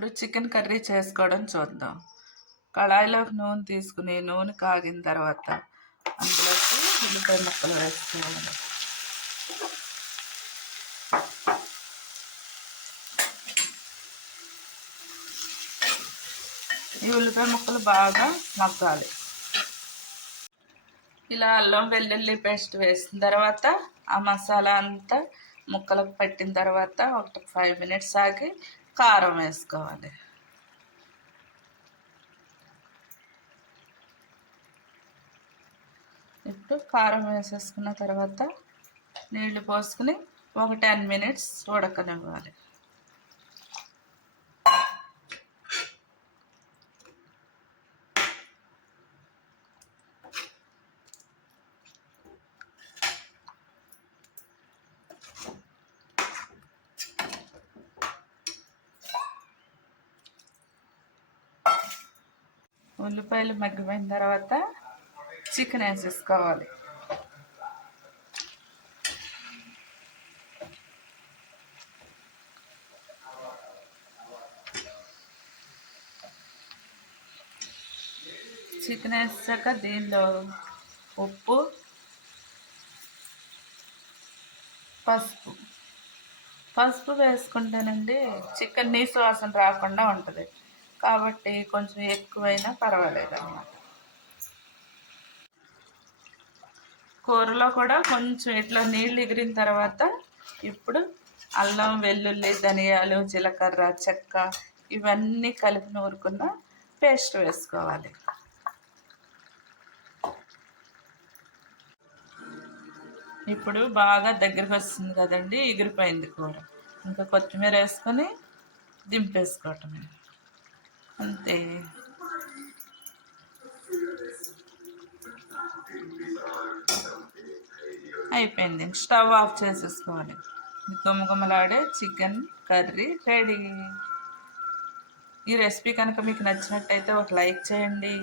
ఇప్పుడు chicken curry చేసుకోవడం చూద్దాం. కళాయిలోకి నూనె తీసుకుని నూనె కాగిన తర్వాత అందులోకి ఉల్లిపాయ ముక్కలు వేసుకోవాలి. ఈ ఉల్లిపాయ ముక్కలు బాగా మగ్గాలి. ఇలా అల్లం వెల్లుల్లి పేస్ట్ వేసిన తర్వాత ఆ మసాలా అంతా ముక్కలకు పెట్టిన తర్వాత ఒక ఫైవ్ మినిట్స్ ఆగి కారం వేసుకోవాలి. ఇప్పుడు కారం వేసేసుకున్న తర్వాత నీళ్ళు పోసుకుని ఒక టెన్ మినిట్స్ ఉడకనివ్వాలి. ఉల్లిపాయలు మగ్గిపోయిన తర్వాత చికెన్ వేసేసుకోవాలి. చికెన్ వేసాక దీనిలో ఉప్పు పసుపు. పసుపు వేసుకుంటేనండి చికెన్ నీసు వాసన రాకుండా ఉంటుంది. కాబట్టి కొంచెం ఎక్కువైనా పర్వాలేదు అన్నమాట. కూరలో కూడా కొంచెం ఇట్లా నీళ్ళు ఎగిరిన తర్వాత ఇప్పుడు అల్లం వెల్లుల్లి ధనియాలు జీలకర్ర చెక్క ఇవన్నీ కలిపి నూరుకున్న పేస్ట్ వేసుకోవాలి. ఇప్పుడు బాగా దగ్గరికి వస్తుంది కదండి ఎగిరిపోయింది కూర. ఇంకా కొత్తిమీర వేసుకొని దింపేసుకోవటమే. అంతే. అయిపోయింది. స్టవ్ ఆఫ్ చేసేసుకోవాలి. గుమ్మగుమ్మలాడే చికెన్ కర్రీ రెడీ. ఈ రెసిపీ కనుక మీకు నచ్చినట్టయితే ఒక లైక్ చేయండి.